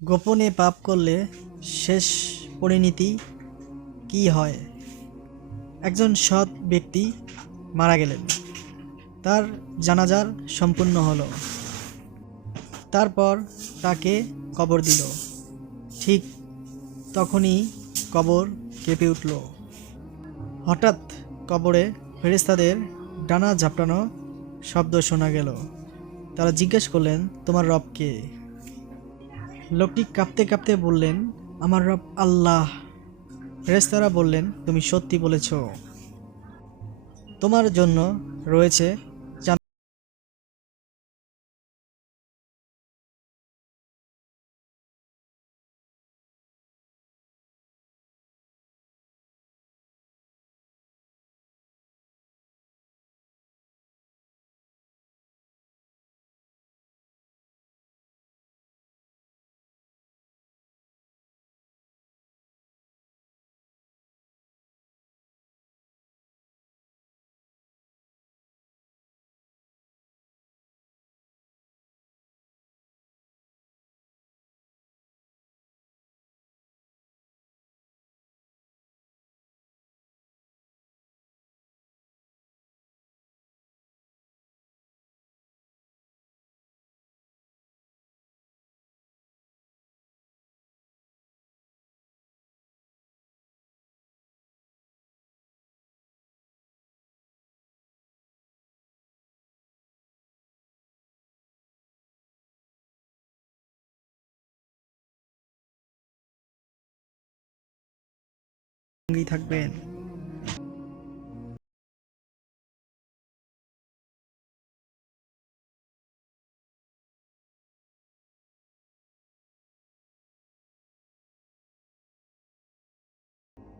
গোপনে পাপ করলে শেষ পরিণতি কি হয়? একজন সৎ ব্যক্তি মারা গেলেন, তার জানাজার সম্পূর্ণ হলো, তারপর তাকে কবর দিল। ঠিক তখনই কবর কেঁপে উঠল। হঠাৎ কবরে ফেরেশতাদের ডানা ঝাপটানো শব্দ শোনা গেল। তারা জিজ্ঞেস করলেন, তোমার রব কে? লোকটি কাঁপতে কাঁপতে বললেন, আমার রব আল্লাহ। ফেরেশতারা বললেন, তুমি সত্যি বলেছ, তোমার জন্য রয়েছে সঙ্গী থাকবেন।